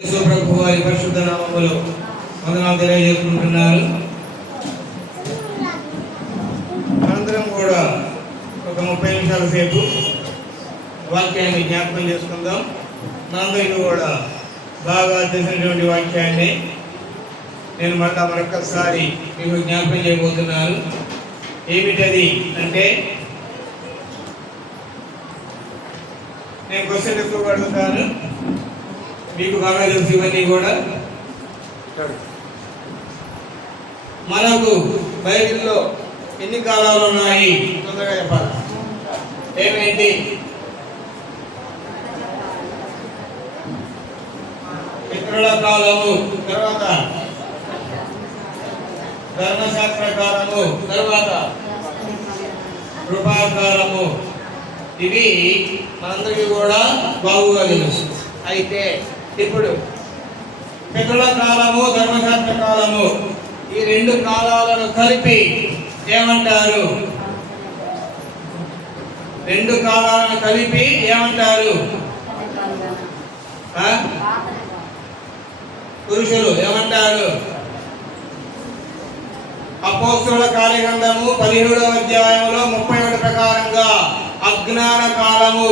యేసు ప్రభువు వారి పరిశుద్ధ నామములో వందనాలు తెలియజేసుకుంటున్నారు. మనందరం కూడా ఒక 30 నిమిషాల సేపు వాక్యాన్ని జ్ఞాపకం చేసుకుందాం. మనందరికీ కూడా బాగా తెలిసినటువంటి వాక్యాన్ని నేను మరొకసారి మీకు జ్ఞాపకం చేయబోతున్నాను. ఏమిటది అంటే, నేను క్వశ్చన్ ఎక్కువ అడుగుతాను, మీకు బాగా తెలుసు ఇవన్నీ కూడా. మనకు బైబిల్లో ఎన్ని కాలాలు ఉన్నాయి తొందరగా చెప్పాలి. ఏమైంది? పితరుల కాలము, తర్వాత ధర్మశాస్త్ర కాలము, తర్వాత కృపాకాలము. ఇవి మనందరికీ కూడా బాగుగా తెలుసు. అయితే ఇప్పుడు పితరుల కాలము, ధర్మశాస్త్ర కాలము, ఈ రెండు కాలాలను కలిపి ఏమంటారు? రెండు కాలాలను కలిపి ఏమంటారు? పురుషులు ఏమంటారు? అపోస్తలుల కార్యగ్రంథము 17వ అధ్యాయంలో 31 ప్రకారంగా అజ్ఞాన కాలము.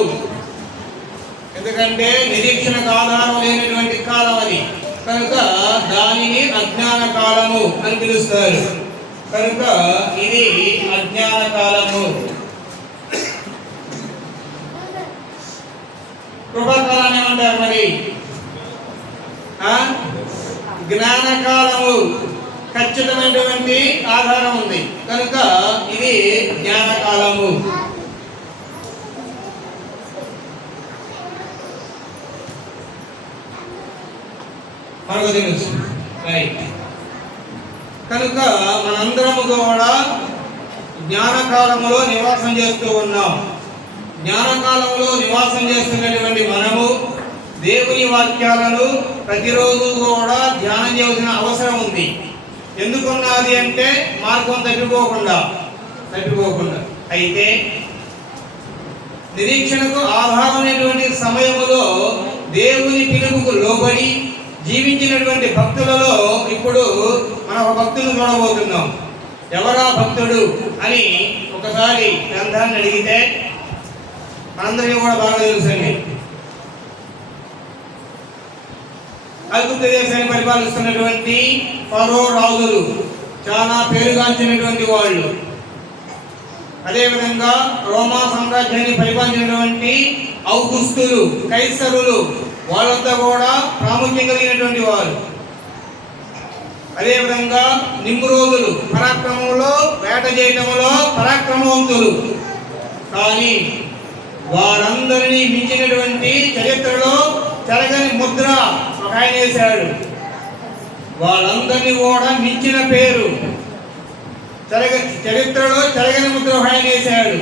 ఎందుకంటే నిరీక్షణకు ఆధారం లేనటువంటి కాలం అది, కనుక దానిని అజ్ఞాన కాలము అని పిలుస్తారు. కనుక ఇది అజ్ఞాన కాలము. కృపాకాలాన్ని ఏమంటారు మరి? జ్ఞానకాలము. ఖచ్చితమైనటువంటి ఆధారం ఉంది కనుక ఇది జ్ఞానకాలము. మనకు తెలుసు, రైట్. కనుక మనందరము కూడా జ్ఞానకాలంలో నివాసం చేస్తూ ఉన్నాం. జ్ఞానకాలంలో నివాసం చేస్తున్నటువంటి మనము దేవుని వాక్యాలను ప్రతిరోజు కూడా ధ్యానం చేయాల్సిన అవసరం ఉంది. ఎందుకున్నది అంటే మార్గం తప్పిపోకుండా. అయితే నిరీక్షణకు ఆధారమైనటువంటి సమయములో దేవుని పిలుపుకు లోబడి జీవించినటువంటి భక్తులలో ఇప్పుడు మనం ఒక భక్తులను చూడబోతున్నాం. ఎవరా భక్తుడు అని ఒకసారి గ్రంథాన్ని అడిగితే మనందరికీ కూడా బాగా తెలుసండి. ఐగుప్తు దేశాన్ని పరిపాలిస్తున్నటువంటి ఫరో రాజులు చాలా పేరుగాంచినటువంటి వాళ్ళు. అదేవిధంగా రోమా సామ్రాజ్యాన్ని పరిపాలించినటువంటి ఔగుస్తులు, కైసరులు, వాళ్ళంతా కూడా ప్రాముఖ్యం కలిగినటువంటి వారు. అదేవిధంగా నిమ్రోదులు, పరాక్రమంలో, వేట చేయటంలో పరాక్రమవంతులు. కానీ వారందరినీ మించినటువంటి చరిత్రలో చెరగని ముద్ర ఒక ఆయన వేశాడు. వాళ్ళందరినీ కూడా మించిన పేరు, చరిత్రలో చెరగని ముద్ర ఒక ఆయన వేశాడు.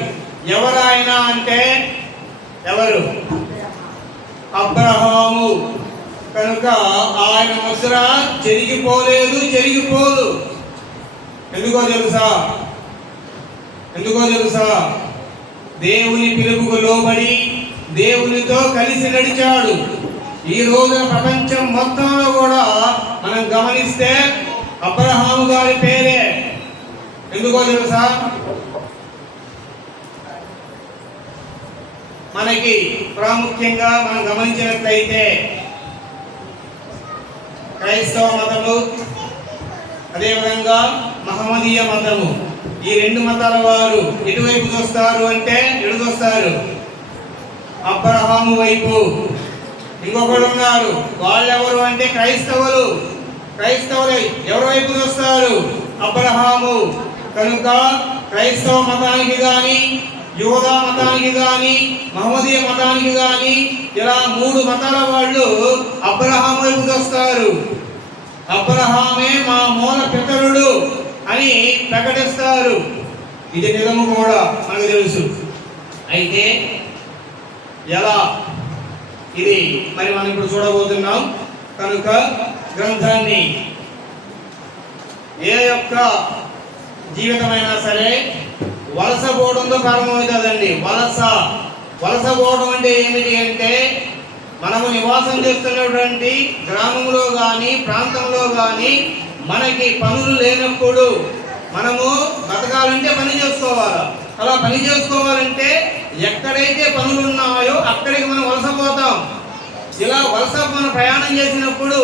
ఎవరు ఆయన అంటే ఎవరు? అబ్రహాము. కనుక ఆయన ముద్ర చెరిగిపోలేదు, చెరిగిపోదు. ఎందుకో తెలుసా? దేవుని పిలుపుకు లోబడి దేవునితో కలిసి నడిచాడు. ఈ రోజున ప్రపంచం మొత్తంలో కూడా మనం గమనిస్తే అబ్రహాము గారి పేరే. ఎందుకో తెలుసా? మనకి ప్రాముఖ్యంగా మనం గమనించినట్లయితే క్రైస్తవ మతము, అదేవిధంగా మహమ్మదీయ మతము, ఈ రెండు మతాల వారు ఎటువైపు చూస్తారు అంటే ఎటు చూస్తారు? అబ్రహాము వైపు. ఇంకొకరు ఉన్నారు, వాళ్ళెవరు అంటే క్రైస్తవులు. ఎవరి వైపు చూస్తారు? అబ్రహాము. కనుక క్రైస్తవ మతానికి కానీ, యూదా మతానికి కానీ, మహమ్మదీయ మతానికి కానీ, ఇలా 3 మతాల వాళ్ళు అబ్రహాము వైపు చూస్తారు. అబ్రహామే మా మూల పితరుడు అని ప్రకటిస్తారు. ఇది నిజము కూడా మనకు తెలుసు. అయితే ఎలా ఇది మరి మనం ఇప్పుడు చూడబోతున్నాం. కనుక గ్రంథాన్ని ఏ యొక్క జీవితమైనా సరే వలసపోవడంతో ప్రారంభమవుతుందండి. వలసపోవడం అంటే ఏమిటి అంటే మనము నివాసం చేస్తున్నటువంటి గ్రామంలో కానీ ప్రాంతంలో కానీ మనకి పనులు లేనప్పుడు మనము బతకాలంటే పని చేసుకోవాలి. అలా పని చేసుకోవాలంటే ఎక్కడైతే పనులు ఉన్నాయో అక్కడికి మనం వలసపోతాం. ఇలా వలస మనం ప్రయాణం చేసినప్పుడు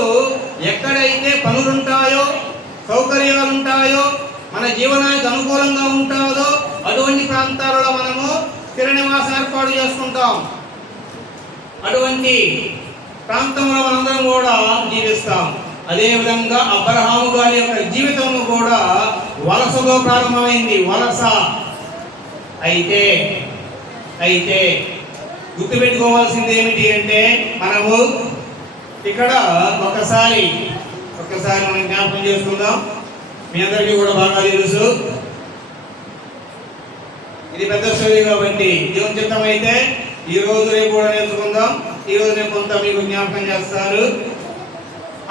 ఎక్కడైతే పనులు ఉంటాయో, సౌకర్యాలు ఉంటాయో, మన జీవనానికి అనుకూలంగా ఉంటుందో అటువంటి ప్రాంతాలలో మనము స్థిర నివాసం ఏర్పాటు చేసుకుంటాం. అటువంటి ప్రాంతంలో మనందరం కూడా జీవిస్తాం. అదేవిధంగా అబ్రహాము గారి యొక్క జీవితం కూడా వలసతో ప్రారంభమైంది. వలస అయితే గుర్తుపెట్టుకోవాల్సింది ఏమిటి అంటే మనము ఇక్కడ ఒకసారి మనం జ్ఞాపకం చేసుకుందాం. మీ అందరికీ కూడా బాగా తెలుసు, ఇది పెద్ద స్టోరీ కాబట్టి దేవుని చిత్తం అయితే ఈ రోజు రేపు కూడా నేర్చుకుందాం. ఈ రోజు రేపు కొంత మీకు జ్ఞాపకం చేస్తారు.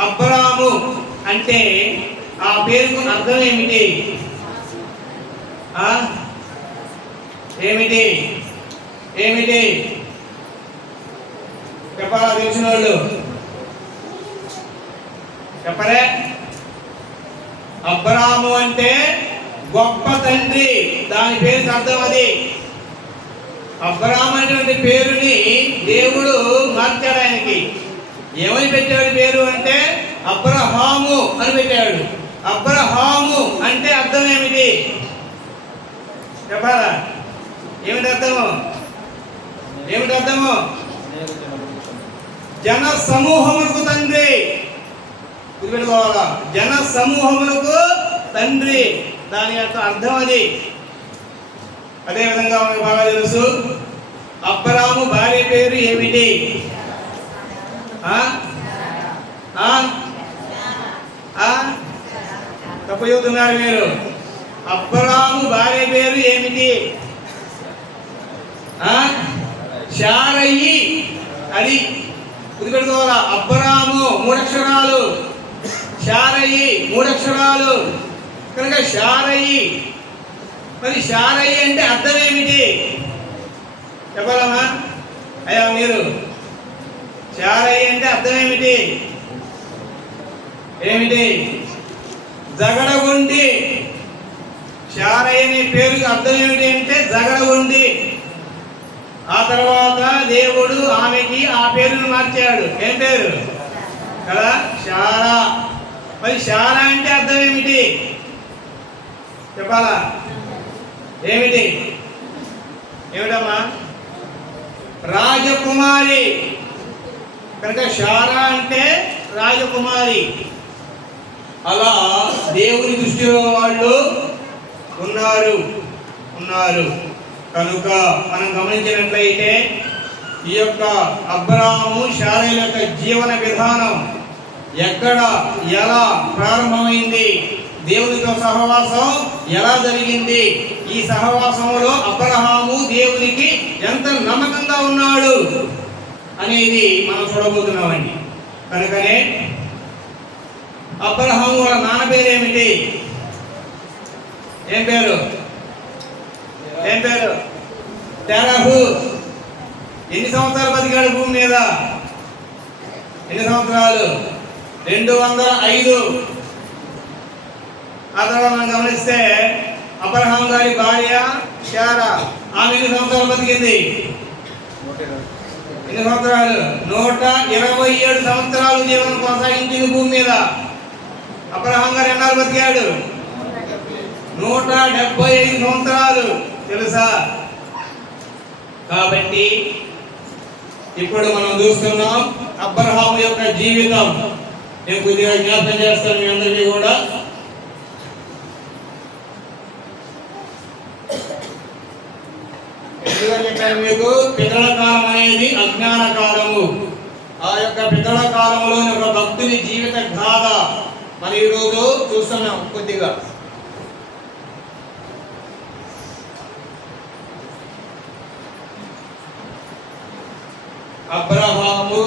అబ్రాము అంటే ఆ పేరుకు అర్థం ఏమిటి? ఏమిటి చెప్పాలా? తెలిసిన వాళ్ళు చెప్పరే? అబ్రాము అంటే గొప్ప తండ్రి, దాని పేరుకి అర్థం అది. అబ్రాము అనేటువంటి పేరుని దేవుడు మార్చాడు. ఆయనకి ఏమని పెట్టాడు పేరు అంటే అబ్రహాము అని పెట్టాడు. అబ్రహాము అంటే అర్థం ఏమిటి చెప్పాలా? ఏమిటి అర్థము? జన సమూహములకు తండ్రి. గుర్తుపెట్టుకోవాలా? జన సమూహములకు తండ్రి, దాని యొక్క అర్థం అది. అదేవిధంగా మనకు బాగా తెలుసు అబ్రాము భార్య పేరు ఏమిటి? తప్పు చెబుతున్నారు మీరు. అబ్రాము భార్య పేరు ఏమిటి? శారయి. అది గుర్తుపెట్టుకోవాలా? అబ్రాము 3 అక్షరాలు, శారయి 3 అక్షరాలు కనుక శారయి. మరి శారయి అంటే అర్థం ఏమిటి చెప్పాలమ్మా? అయ్యా మీరు, శారయి అంటే అర్థం ఏమిటి? జగడగొండి. శారయి అనే పేరుకి అర్థం ఏమిటి అంటే జగడగొండి. ఆ తర్వాత దేవుడు ఆమెకి ఆ పేరును మార్చాడు. ఏం పేరు కదా? శారా. మరి శారా అంటే అర్థం ఏమిటి చెప్పాలా? ఏమిటమ్మా? రాజకుమారి. కనుక శారా అంటే రాజకుమారి. అలా దేవుని దృష్టిలో వాళ్ళు ఉన్నారు. కనుక మనం గమనించినట్లయితే ఈ యొక్క అబ్రాము శారయి యొక్క జీవన విధానం ఎక్కడ ఎలా ప్రారంభమైంది, దేవునితో సహవాసం ఎలా జరిగింది, ఈ సహవాసంలో అబ్రహాము దేవునికి ఎంత నమ్మకంగా ఉన్నాడు అనేది మనం చూడబోతున్నామండి. కనుకనే అబ్రహాము వాళ్ళ నాన్న పేరు ఏమిటి? ఏం పేరు? తెరహు. ఎన్ని సంవత్సరాలు బతికాడు భూమి మీద? ఎన్ని సంవత్సరాలు? 205. ఆ తర్వాత మనం గమనిస్తే అబ్రహాం గారి భార్య శారా, ఆమె ఎన్ని సంవత్సరాలు బతికింది? ఎన్ని సంవత్సరాలు? 127 సంవత్సరాలు జీవనం కొనసాగించింది భూమి మీద. అబ్రహాం గారు ఎన్నాళ్ళు బతికాడు? 175 సంవత్సరాలు. తెలుసా? కాబట్టి ఇప్పుడు మనం చూస్తున్నాం అబ్రహాము యొక్క జీవితం. నేను కొద్దిగా జ్ఞాపకం చేస్తాను మీ అందరికీ కూడా. ఎందుకని చెప్పాను మీకు? పితల కాలం అనేది అజ్ఞాన కాలము. ఆ యొక్క పితల కాలంలోని ఒక భక్తుని జీవిత గాథ మనం ఈరోజు చూస్తున్నాం కొద్దిగా. అబ్రహాము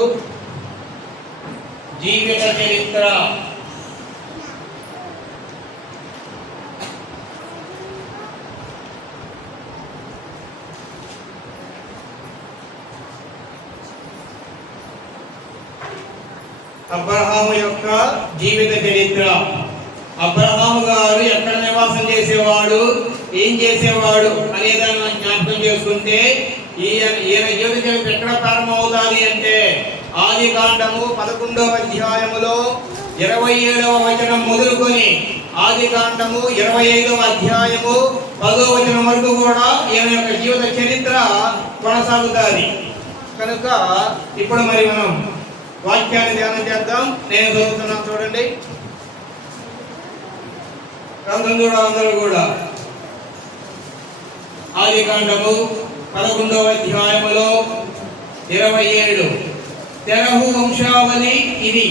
జీవిత చరిత్ర. అబ్రహాము యొక్క జీవిత చరిత్ర. అబ్రహాము గారు ఎక్కడ నివాసం చేసేవాడు, ఏం చేసేవాడు అనే దాన్ని జ్ఞాపకం చేసుకుంటే ఈయన జీవిత చరిత్ర ఎక్కడ ప్రారంభమవుతుంది అంటే ఆది కాండము 11వ అధ్యాయములో 27వ వచనం మొదలుకొని ఆది కాండము 25వ అధ్యాయము 10వ వచనం వరకు కూడా ఈయన యొక్క జీవిత చరిత్ర కొనసాగుతుంది. కనుక ఇప్పుడు మరి మనం వాక్యాన్ని ధ్యానం చేద్దాం. నేను చదువుతున్నాను, చూడండి. గ్రంథం అందరూ కూడా ఆది కాండము 11వ అధ్యాయములో 27. తెరహు వంశావళి ఇది.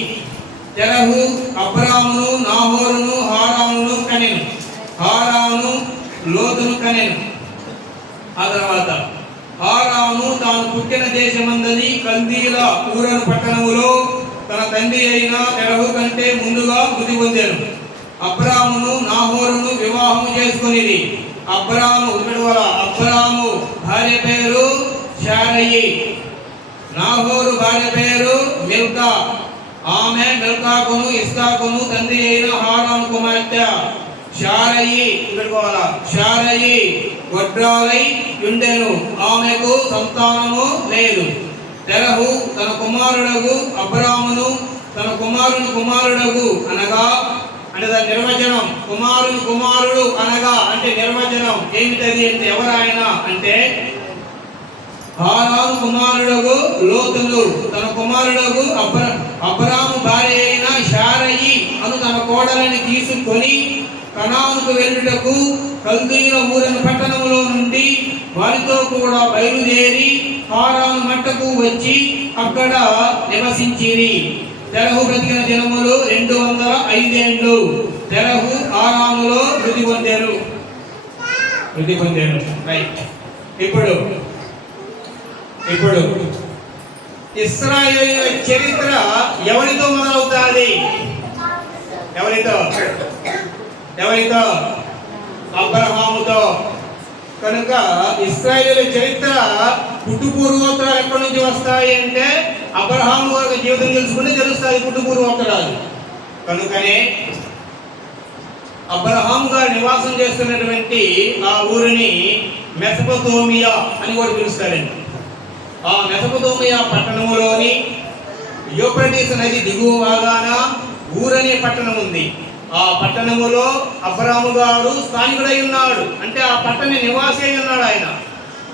తెరహు అబ్రామును, నాహోరును, హారానును కనెను. హారాను లోతును కనెను. ఆ తర్వాత హారాను తాను పుట్టిన దేశమందలి కల్దీల ఊరను పట్టణములో తన తండ్రి అయిన తెరహు కంటే ముందుగా మృతి పొందాను. అబ్రామును నాహోరును వివాహము చేసుకునేది. అబ్రాము భార్య పేరు శారయి. నాహోరు భార్య పేరు మిల్కా. ఆమె మిల్కాకును ఇస్సాకును తండ్రి అయిన హారాను కుమార్తె. శారయి గొడ్రాలై ఉండెను, ఆమెకు సంతానము లేదు. తెరహు తన కుమారుడగు అబ్రామును తన కుమారుడగు అనగా అంటే దాని నిర్వచనం, కుమారుడు అనగా అంటే నిర్వచనం ఏమిటది అంటే ఎవరాయన అంటే హారాను కుమారుడగు లోతును తన కుమారుడగు అబ్రాము భార్య అయిన శారయి అను తన కోడలని తీసుకొని కనానుకు వెళ్ళుటకు కల్దీయుల ఊరని పట్టణములో నుండి వారితో కూడా బయలుదేరి హారాను మట్టకు వచ్చి అక్కడ నివసించిరి. తెరహు బ్రతికిన దినములు 205 ఏండ్లు. తెరహు హారానులో మృతి పొందారు. రైట్. ఇప్పుడు ఇశ్రాయేలీయుల చరిత్ర ఎవరితో మొదలవుతుంది? ఎవరితో? అబ్రహాముతో. కనుక ఇశ్రాయేలీయుల చరిత్ర పుట్టుపూర్వోత్తరాలు ఎక్కడి నుంచి వస్తాయి అంటే అబ్రహాము వారి జీవితం తెలుసుకుంటే తెలుస్తుంది పుట్టుపూర్వోత్తరాలు. కనుకనే అబ్రహాము గారు నివాసం చేస్తున్నటువంటి ఆ ఊరిని మెసొపొతేమియా అని కూడా పిలుస్తారండి. ఆ మెసొపొతేమియా పట్టణములోని యూఫ్రటీసు నది దిగువ భాగాన ఊరనే పట్టణం ఉంది. ఆ పట్టణములో అబ్రాము గారు స్థానికుడై ఉన్నాడు. అంటే ఆ పట్టణ నివాసి అయి ఉన్నాడు ఆయన.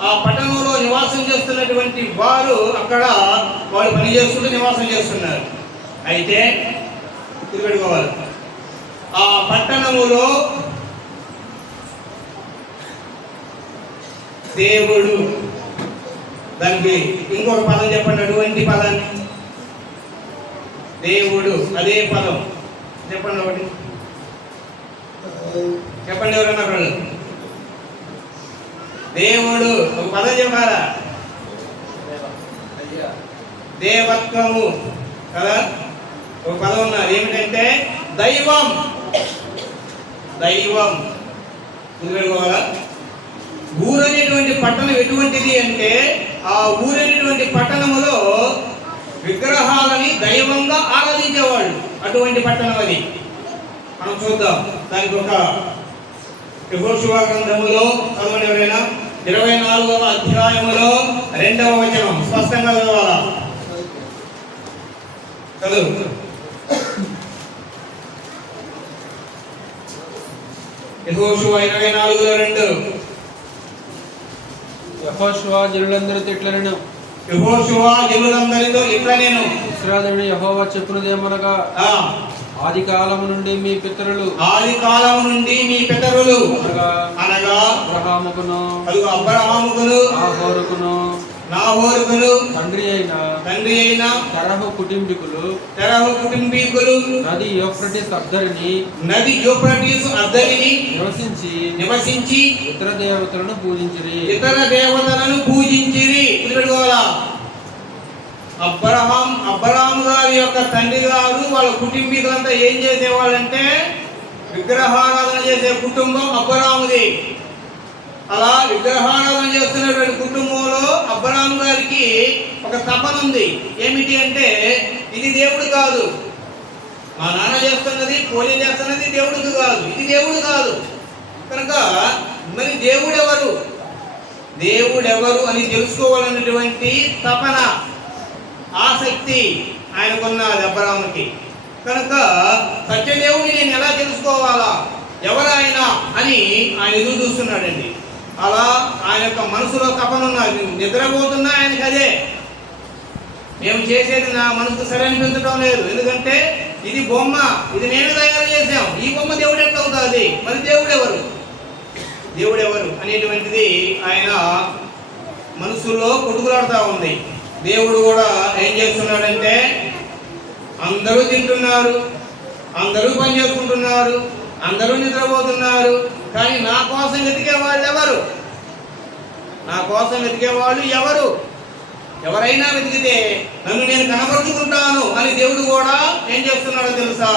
ఆ పట్టణంలో నివాసం చేస్తున్నటువంటి వారు అక్కడ వాళ్ళు పని చేసుకుంటూ నివాసం చేస్తున్నారు. అయితే తిరిగడుకోవాలి. ఆ పట్టణములో దేవుడు, దానికి ఇంకొక పదం చెప్పండి, అటువంటి పదాన్ని. దేవుడు అదే పదం చెప్పండి, ఒకటి చెప్పండి ఎవరన్నా ఒకళ్ళు. దేవుడు ఒక పదం చెప్పారా? దేవత్వము కదా ఒక పదం ఉన్నారు. ఏమిటంటే దైవం. గుర్తుపెట్టుకోవాలా? ఊరనేటువంటి పట్టణం ఎటువంటిది అంటే ఆ ఊరనేటువంటి పట్టణములో విగ్రహాలని దైవంగా ఆరాధించేవాళ్ళు. అటువంటి పట్టణం అది. మనం చూద్దాం. దానికి ఒక యెహోషువ గ్రంథములో చదవండి ఎవరైనా. 24వ అధ్యాయములో 2వ వచనం స్పష్టంగా చదవాలా? చదువు. యెహోషువ 24:2. యెహోషువ జనులందరితో ఇట్లా నేను ఇశ్రాయేలు యెహోవా చెప్పునదేమనగా ఆది కాలము నుండి మీ పితరులు అనగా అబ్రహాముకును నాహోరుకును తండ్రి అయిన తెరహు కుటుంబీకులు నది యూఫ్రటీసు అద్దరిని నివసించి ఇతర దేవతలను పూజించిరి. అబ్రహాము గారి యొక్క తండ్రి గారు వాళ్ళ కుటుంబీకులంతా ఏం చేసేవాళ్ళంటే విగ్రహారాధన చేసే కుటుంబం అబ్రహాముది. అలా విగ్రహారాధన చేస్తున్నటువంటి కుటుంబంలో అబ్రహాము గారికి ఒక తపన ఉంది. ఏమిటి అంటే ఇది దేవుడు కాదు, మా నాన్న చేస్తున్నది, పూజ చేస్తున్నది దేవుడికి కాదు, ఇది దేవుడు కాదు. కనుక మరి దేవుడెవరు, దేవుడెవరు అని తెలుసుకోవాలన్నటువంటి తపన, ఆసక్తి ఆయనకున్నది అబ్రాహాముకి. కనుక సత్యదేవుని నేను ఎలా తెలుసుకోవాలా, ఎవరు ఆయన అని ఆయన ఎదురు చూస్తున్నాడండి. అలా ఆయన యొక్క మనసులో తపన ఉన్నది. నిద్రపోతున్నా ఆయనకి అదే, మేము చేసేది నా మనసుకు సరి అనిపించడం లేదు, ఎందుకంటే ఇది బొమ్మ, ఇది నేను తయారు చేశాం, ఈ బొమ్మ దేవుడు ఎట్లా అవుతుంది, మరి దేవుడెవరు, దేవుడెవరు అనేటువంటిది ఆయన మనసులో కొట్టుకులాడుతూ ఉంది. దేవుడు కూడా ఏం చేస్తున్నాడంటే, అందరూ తింటున్నారు, అందరూ పని చేసుకుంటున్నారు, అందరూ నిద్రపోతున్నారు, కానీ నా కోసం వెతికే వాళ్ళు ఎవరు, నా కోసం వెతికే వాళ్ళు ఎవరు, ఎవరైనా వెతికితే నన్ను నేను కనబరుచుకుంటాను అని దేవుడు కూడా ఏం చేస్తున్నాడో తెలుసా?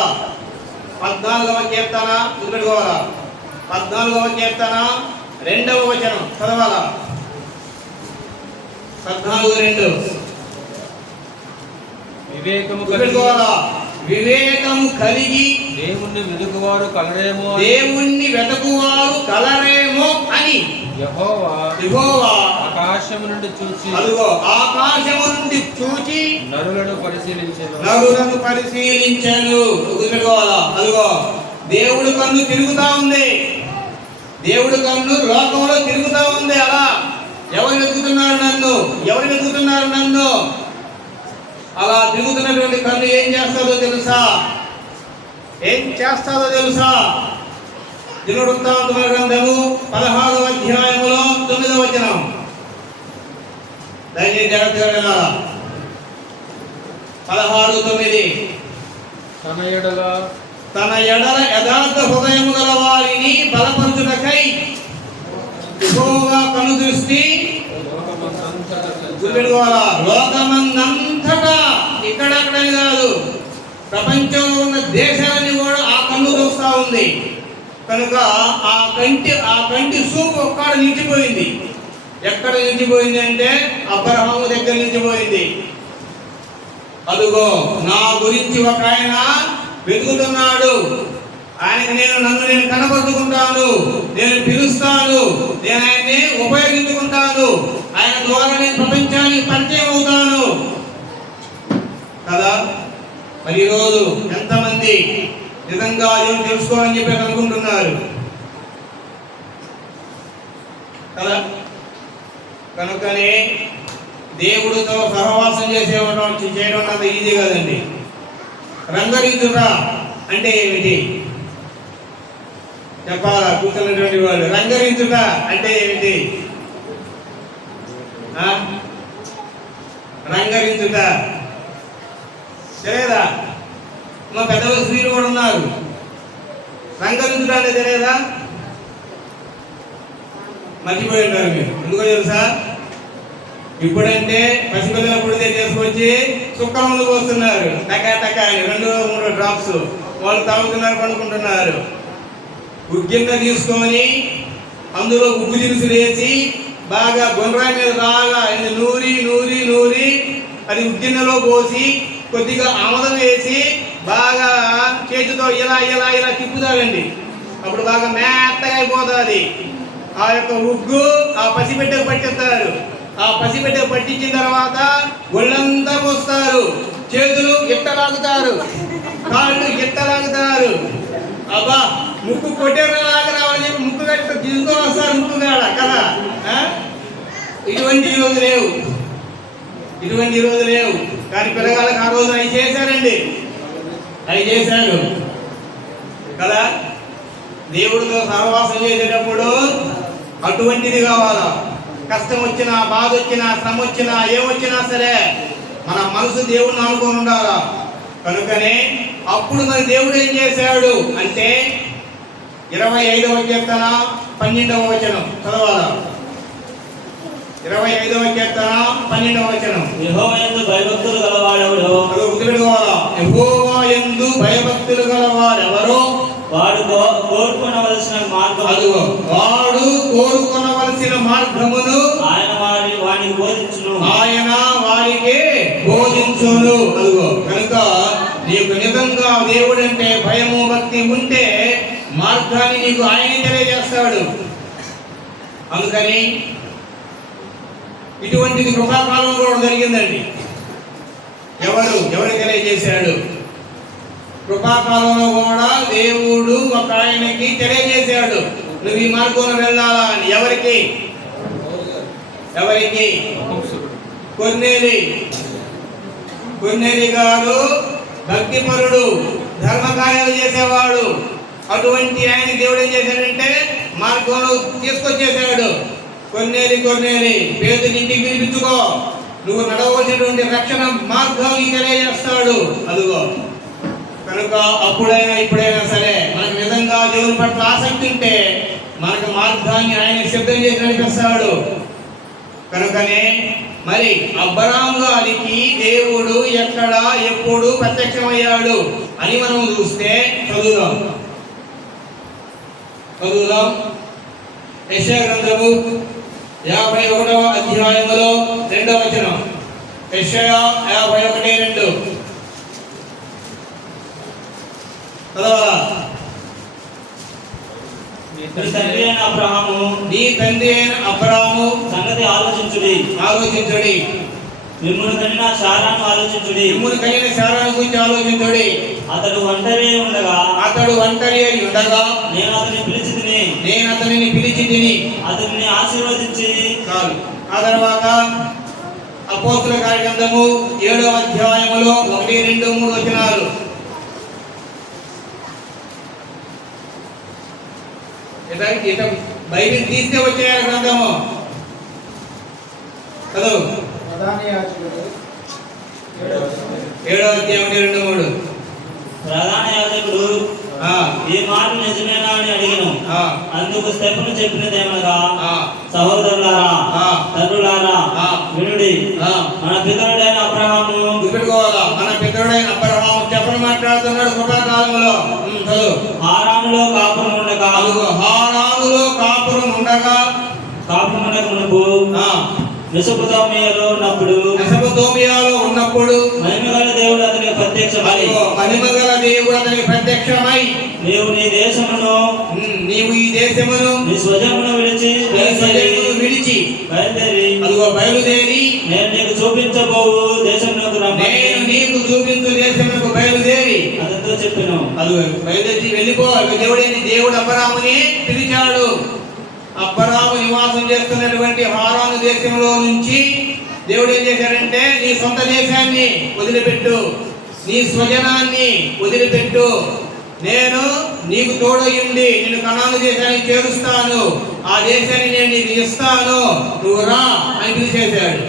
14వ కీర్తన గుర్తుపెట్టుకోవాలా, 14వ కీర్తన 2వ వచనం చదవాలా. 14:2 వివేకము గుర్తుపెట్టుకోవాలా. వివేకము కలిగి దేవుణ్ణి వెతుకువారు కలరేమో, దేవుణ్ణి వెతుకువారు కలరేమో అని యెహోవా ఆకాశము నుండి చూచి, అదిగో ఆకాశము నుండి చూచి నరులను పరిశీలించెను. గుర్తుపెట్టుకోవాలా. అదిగో దేవుడు కన్ను తిరుగుతా ఉంది, దేవుడు కన్ను లోకంలో తిరుగుతా ఉంది. అలా ఎవరు వెతుకుతున్నారు నన్ను, ఎవరు వెతుకుతున్నారు నన్ను, అలా తిరుగుతున్నటువంటి కన్ను ఏం చేస్తాదో తెలుసా, ఏం చేస్తాదో తెలుసా? దినవృత్తాంతముల గ్రంథము 16వ అధ్యాయములో 9వ వచనం. దయచేసి జాగ్రత్తగా వినాలా. 16:9 తన ఎడల యథార్థ హృదయము గల వారిని బలపరచుటకై యెహోవా కను దృష్టి గుర్తుపెట్టుకోవాలా. లోకమందంతటా, ఇక్కడక్కడని కాదు, ప్రపంచంలో ఉన్న దేశాన్ని కూడా ఆ కన్ను చూస్తూ ఉంది. కనుక ఆ కంటి చూపు ఒక్కడ నిలిచిపోయింది. ఎక్కడ నిలిచిపోయింది అంటే అబ్రహాము దగ్గర నిలిచిపోయింది. అదుగో నా గురించి ఒక ఆయన వెతుకుతున్నాడు, ఆయనకి నన్ను నేను కనబరుచుకుంటాను, నేను పిలుస్తాను, నేను ఆయన్ని ఉపయోగించుకుంటాను, ఆయన ద్వారా నేను ప్రపంచానికి పరిచయం అవుతాను కదా. మరి ఈరోజు ఎంతమంది నిజంగా ఏం తెలుసుకోవాలని చెప్పి అనుకుంటున్నారు కదా. కనుకనే దేవుడితో సహవాసం చేయడం అంత ఈజీ కాదండి. రంగరీతుట అంటే ఏమిటి చెప్పాలా కూర్చున్నటువంటి వాళ్ళు. రంగరీతుట అంటే ఏమిటి? రంగరించుట తెలియదా? మా పెద్ద స్త్రీలు కూడా ఉన్నారు. రంగరించుట అంటే తెలియదా? మర్చిపోయి ఉంటారు మీరు. ఎందుకో తెలుసా? ఇప్పుడంటే పసిపిల్లల పుడితే చేసుకొచ్చి చుక్కల ముందు పోస్తున్నారు, టకా టకా అని 2-3 డ్రాప్స్ వాళ్ళు తాగుతున్నారు, పండుకుంటున్నారు. ఉగ్గిన్న తీసుకొని అందులో ఉగ్గు దినుసులు వేసి బాగా గుండ్రాయి మీద బాగా నూరి నూరి నూరి అది ఉగ్గిన్నెలో పోసి కొద్దిగా ఆమదం వేసి బాగా చేతితో ఇలా ఇలా ఇలా తిప్పుతారండి. అప్పుడు బాగా మెత్తగా అయిపోతుంది. ఆ యొక్క ఉగ్గు ఆ పసిబిడ్డకు పట్టిస్తారు. ఆ పసిబిడ్డకు పట్టించిన తర్వాత ఒళ్ళంతా పోస్తారు, చేతులు ఎట్టలాగుతారు, కాళ్ళు ఎట్టలాగుతారు. అబ్బా ముక్కు కొట్టేలాగా రావాలని చెప్పి ముక్కు కట్టి తీసుకొని వస్తారు ముక్కుగాడ కదా. ఇటువంటి రోజు లేవు, ఇటువంటి రోజు లేవు. కానీ పిల్లగాళ్ళకి ఆ రోజు అవి చేశారండి, అవి చేశారు కదా. దేవుడితో సహవాసం చేసేటప్పుడు అటువంటిది కావాలా. కష్టం వచ్చినా, బాధ వచ్చినా, శ్రమ వచ్చినా, ఏమొచ్చినా సరే మన మనసు దేవుడిని అనుకొని ఉండాలా. కనుకనే అప్పుడు మరి దేవుడు ఏం చేశాడు అంటే 25వ కీర్తన 12వ వచనం చదవాలా. 25వ కీర్తన 12వ వచనం. యెహోవా యందు భయభక్తులు గలవాడెవడో, గుర్తుపెట్టుకోవాలా. యెహోవా యందు భయభక్తులు గలవాడెవరో వాడు కోరుకొనవలసిన మార్గం, అదిగో వాడు కోరుకొనవలసిన మార్గమును ఆయన వానికి బోధించును, ఆయన వారికి బోధించును. అదిగో కనుక నీకు నిజంగా ఆ దేవుడు అంటే భయము భక్తి ఉంటే మార్గాన్ని నీకు ఆయన తెలియజేస్తాడు. అందుకని ఇటువంటిది కృపాకాలం కూడా జరిగిందండి. ఎవరు తెలియజేశాడు? కృపాకాలంలో కూడా దేవుడు ఒక ఆయనకి తెలియజేశాడు, నువ్వు ఈ మార్గంలో వెళ్ళాలా అని. ఎవరికి? కొన్నేలి గారు భక్తిపరుడు, ధర్మకార్యాలు చేసేవాడు. అటువంటి ఆయన దేవుడు ఏం చేశాడంటే మార్గంలో తీసుకొచ్చేసాడు. కొన్నేలి పేదలు ఇంటికి పిలిపించుకో, నువ్వు నడవలసినటువంటి రక్షణ మార్గాన్ని తెలియజేస్తాడు. అదిగో కనుక అప్పుడైనా ఇప్పుడైనా సరే మనకు నిజంగా దేవుని పట్ల ఆసక్తి ఉంటే మనకు మార్గాన్ని ఆయన సిద్ధం చేసి నడిపిస్తాడు. కనుకనే మరి అబ్రాహాము గారికి దేవుడు ఎక్కడ ఎప్పుడు ప్రత్యక్షమయ్యాడు అని మనం చూస్తే చదువుదాం. యెషయా గ్రంథము 51వ అధ్యాయములో 2వ వచనం. యెషయా 51:2 చదవాలా? నీ తండ్రి అయిన అబ్రాహాము సంగతి ఆలోచించుడి. మిమ్మును కనిన శారాను ఆలోచించుడి. గురించి ఆలోచించుడి. అతడు ఒంటరి ఉండగా నేను అతనిని పిలిచి తిని అతనిని ఆశీర్వదించి చాలు. ఆ తర్వాత అపోస్తుల కార్యగ్రంథము 7వ అధ్యాయములో 1, 2, 3 వచనాలు. బైబిల్ తీస్తే వచ్చే గ్రంథము చదువు. 7వ అధ్యాయం 2, 3. ప్రధాన యాజకుడు ఈ మాట నిజమేనా అని అడిగాను. అందుకు స్టెఫెను చెప్పినదేమనగా, సహోదరులారా, తండ్రులారా, వినుడి. మన పితరుడైన అబ్రహాము చెప్పని మాట్లాడుతున్నాడు. కృపాకాలంలో హారానులో కాపురం ఉండగా మునుపు మెసొపొతామియాలో ఉన్నప్పుడు మహిమగల దేవుడు అతనికి ప్రత్యక్షమై నీవు ఈ దేశమును నీ స్వజమును విడిచి బయలుదేరి నేను నీకు చూపించబోవు దేశమునకు బయలుదేరి అతనితో చెప్పాను. బయలుదేరి వెళ్ళిపో. దేవుడు అబ్రాహాముని పిలిచాడు. అబ్రాహాము నివాసం చేస్తున్నటువంటి హారాను దేశంలో నుంచి దేవుడు ఏం చేశాడంటే, నీ సొంత దేశాన్ని వదిలిపెట్టు, నీ స్వజనాన్ని వదిలిపెట్టు, నేను నీకు తోడయుండి నేను కనాను దేశానికి చేరుస్తాను, ఆ దేశాన్ని నేను నీకు ఇస్తాను, నువ్వు రా అని పిలిచేశాడు.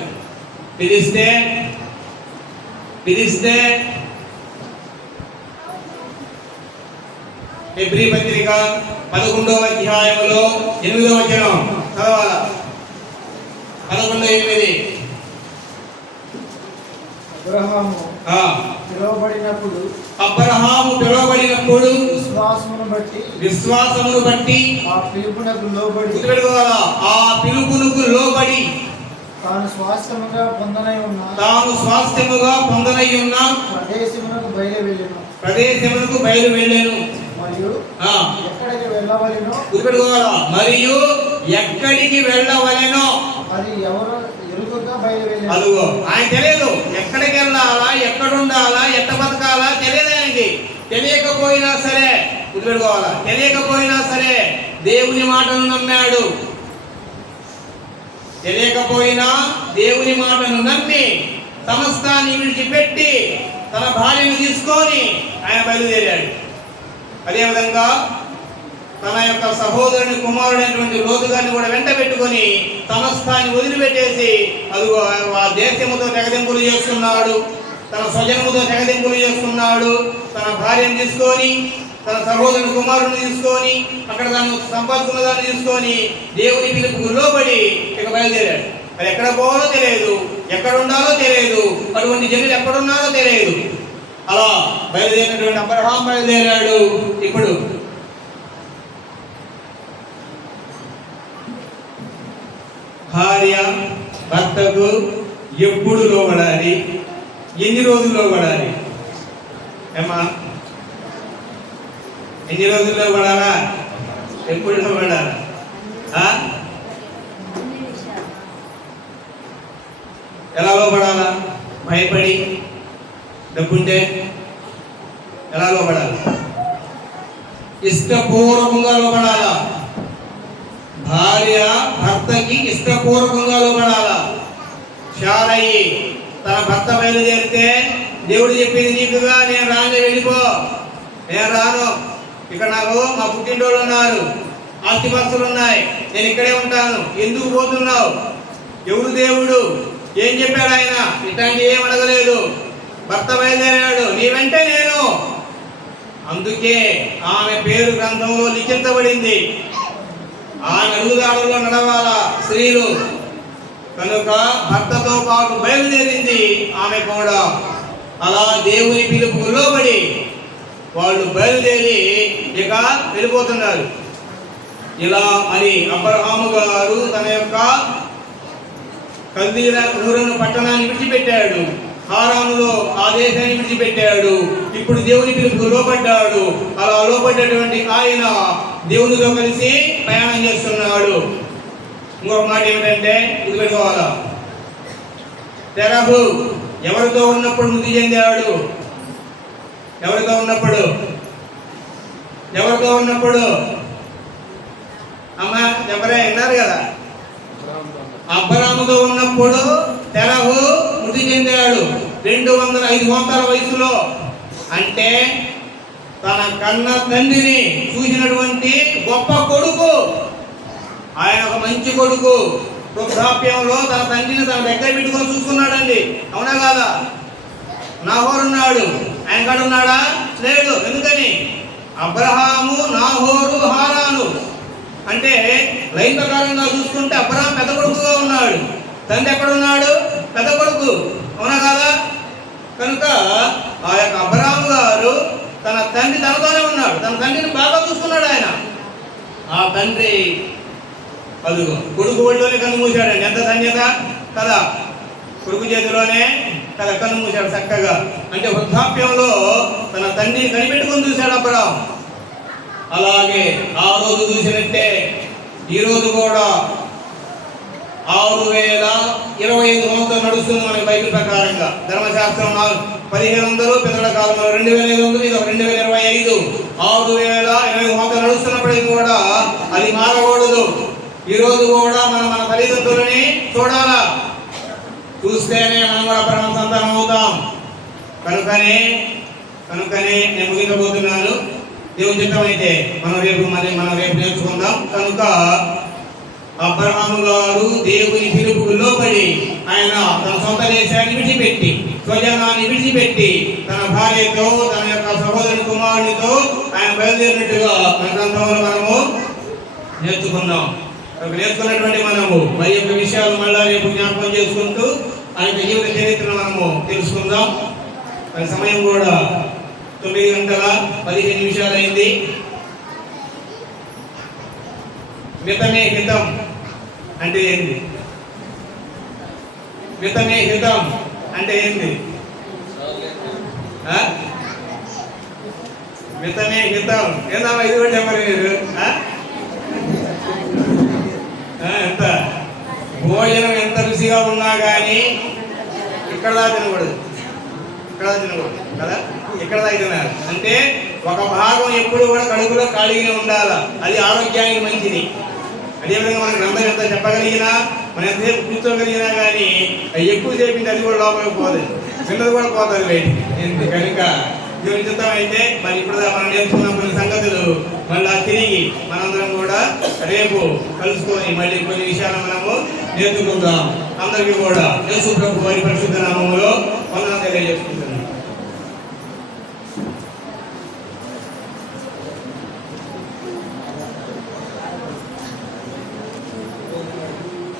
పిలిస్తే హెబ్రీ పత్రిక 11వ అధ్యాయములో 8వ వచనం చదవాలా? 11:8. అబ్రహాము పిలువబడినప్పుడు విశ్వాసమును బట్టి ఆ పిలుపునకు లోబడి తాను స్వాస్థ్యముగా పొందనై ఉన్న ప్రదేశమునకు బయలు వెళ్ళెను. మరియు ఎక్కడికి వెళ్ళవలెనో అది ఎవరు ఎరుకగా బయలువెళ్ళారు. అదుగో ఆయన తెలియదు ఎక్కడికి వెళ్ళాలా, ఎక్కడుండాలా, ఎట్ట బతకాలా తెలియదు ఆయనకి. తెలియకపోయినా సరే గుర్తుపెట్టుకోవాలా, తెలియకపోయినా సరే దేవుని మాటను నమ్మాడు. తెలియకపోయినా దేవుని మాటను నమ్మి సమస్తాన్ని విడిచిపెట్టి తన భార్యను తీసుకొని ఆయన బయలుదేరాడు. అదేవిధంగా తన యొక్క సహోదరుని కుమారుడైనటువంటి లోతు గారిని కూడా వెంట పెట్టుకొని సమస్తాన్ని వదిలిపెట్టేసి అదిగో ఆ దేశముతో తెగదెంపులు చేస్తున్నాడు, తన స్వజనముతో తెగదెంపులు చేస్తున్నాడు. తన భార్యను తీసుకొని, తన సహోదరుని కుమారుని తీసుకొని, అక్కడ తను సంపాదించుకున్న దాన్ని తీసుకొని దేవుని పిలుపుకు లోబడి ఇక బయలుదేరాడు. అది ఎక్కడ పోవాలో తెలియదు, ఎక్కడ ఉండాలో తెలియదు, అటువంటి జనులు ఎక్కడున్నారో తెలియదు. అలా బయలుదేరినటువంటి అబ్రహాం బయలుదేరాడు. ఇప్పుడు భార్య భర్తకు ఎప్పుడు లోబడాలి, ఎన్ని రోజులు లోబడాలి? ఏమా ఎన్ని రోజుల్లో పడాలా? ఎప్పుడు పడాలా? ఎలా లోపడాలా? భయపడి డబ్బుంటే ఎలా లోపడాలి? ఇష్టపూర్వకంగా లోపడాలా? భార్య భర్తకి ఇష్టపూర్వకంగా లోపడాలా? షారయ్యి తన భర్త బయలుదేరితే దేవుడు చెప్పింది నీకుగా, నేను రాను, వెళ్ళిపో, నేను రాను, ఇక్కడ నాకు మా పుట్టింటోళ్ళు ఉన్నారు, ఆస్తిపస్తులు ఉన్నాయి, నేను ఇక్కడే ఉంటాను, ఎందుకు పోతున్నావు? ఎవరు దేవుడు? ఏం చెప్పాడు ఆయన? ఇట్లాంటి ఏం అడగలేదు. భర్త బయలుదేరాడు, నీ వెంటే నేను. అందుకే ఆమె పేరు గ్రంథంలో లిఖించబడింది. ఆమె అడుగుదాడుల్లో నడవాలా స్త్రీలు. కనుక భర్తతో పాటు బయలుదేరింది ఆమె కూడా. అలా దేవుని పిలుపుకు లోబడి వాళ్ళు బయలుదేరి ఇక వెళ్ళిపోతున్నారు. ఇలా మరి అబ్రహాము గారు తన యొక్క కల్దీల ఊరును పట్టణాన్ని విడిచిపెట్టాడు, హారానులో ఆ దేశాన్ని విడిచిపెట్టాడు. ఇప్పుడు దేవుని పిలుపుకు లోబడ్డాడు. అలా లోబడ్డటువంటి ఆయన దేవునితో కలిసి ప్రయాణం చేస్తున్నాడు. ఇంకొక మాట ఏమిటంటే గుర్తుపెట్టుకోవాలా, తెరహు ఎవరితో ఉన్నప్పుడు మృతి చెందాడు? ఎవరితో ఉన్నప్పుడు? ఎవరితో ఉన్నప్పుడు? అమ్మ ఎవరే విన్నారు కదా, అబ్రాముతో ఉన్నప్పుడు తెరహు మృతి చెందాడు 205 సంవత్సరాల వయసులో. అంటే తన కన్న తండ్రిని చూసినటువంటి గొప్ప కొడుకు ఆయన, ఒక మంచి కొడుకు. వృద్ధాప్యంలో తన తండ్రిని తన దగ్గర పెట్టుకొని చూసుకున్నాడండి, అవునా కాదా? నాహోరు ఉన్నాడు, ఆయన కాడ ఉన్నాడా? లేడు. ఎందుకని? అబ్రహాము, నాహోరు, హారాను అంటే లైన్ ప్రకారంగా చూసుకుంటే అబ్రహాం పెద్ద కొడుకుగా ఉన్నాడు, తండ్రి ఎక్కడ ఉన్నాడు? పెద్ద కొడుకు, అవునా కాదా? కనుక ఆ యొక్క అబ్రహాము గారు తన తండ్రి తనతోనే ఉన్నాడు, తన తండ్రిని బాగా చూసుకున్నాడు ఆయన. ఆ తండ్రి అదుగు కొడుకు ఒళ్ళోనే కన్ను మూసాడండి. ఎంత ధన్యత కదా, కొడుకు చేతిలోనే కదా కన్ను మూసాడు చక్కగా. అంటే వృద్ధాప్యంలో తన తండ్రిని కనిపెట్టుకుని చూశాడు అబ్రహాం. అలాగే ఆ రోజు చూసినట్టే ఈరోజు కూడా 6025 సంవత్సరాలు నడుస్తుంది మనకి బైబిల్ ప్రకారంగా. ధర్మశాస్త్రం 1500, పితరుల కాలంలో 2500, ఇది 2025. 6025 సంవత్సరాలు నడుస్తున్నప్పటికీ కూడా అది మారకూడదు. ఈరోజు కూడా మన తల్లిదండ్రులని చూడాలా, చూస్తేనే మనం కూడా పరమ సంతానం అవుతాం. కనుకనే నేను ముగించబోతున్నాను. దేవుని చిత్తమైతే మనం రేపు నేర్చుకుందాం. కనుక అబ్రహాము గారు దేవుని పిలుపుకు లోబడి ఆయన తన సొంత దేశాన్ని విడిచిపెట్టి, స్వజనాన్ని విడిచిపెట్టి, తన భార్యతో, తన యొక్క సహోదరుని కుమారునితో ఆయన బయలుదేరినట్టుగా మన గ్రంథంలో మనము నేర్చుకున్నాం. నేర్చుకున్నటువంటి మనము మరి యొక్క విషయాలు మళ్ళా రేపు జ్ఞాపకం చేసుకుంటూ ఆయన జీవిత చరిత్రను మనము తెలుసుకుందాం. మరి సమయం కూడా 9:15 అయింది. మితమే హితం అంటే ఏంది? మితమే హితం అంటే ఏంది? మితమే హితం ఏందమ్మా? ఇది కూడా చెప్పరు మీరు. ఎంత భోజనం ఎంత రుచిగా ఉన్నా కానీ ఇక్కడ దాకా తినకూడదు, కదా, ఇక్కడ దాకా తినాలి. అంటే ఒక భాగం ఎప్పుడు కూడా కడుపులో ఖాళీగానే ఉండాలి, అది ఆరోగ్యానికి మంచిది. అదేవిధంగా మన గ్రంథం ఎంత చెప్పగలిగినా, మనం ఎంతసేపు కూర్చోగలిగినా కానీ ఎక్కువ సేపింది అది కూడా లోపలికి పోదు, చిన్నది కూడా పోతుంది బయటికి. కనుక జీవితం అయితే మరి ఇప్పుడు మనం నేర్చుకున్న కొన్ని సంగతులు మళ్ళా తిరిగి మనందరం కూడా రేపు కలుసుకొని మళ్ళీ కొన్ని విషయాలు మనము నేర్చుకుందాం. అందరికీ కూడా యేసు ప్రభు వారి పరిశుద్ధ నామములో వందనాలు తెలియజేసుకుంటాం.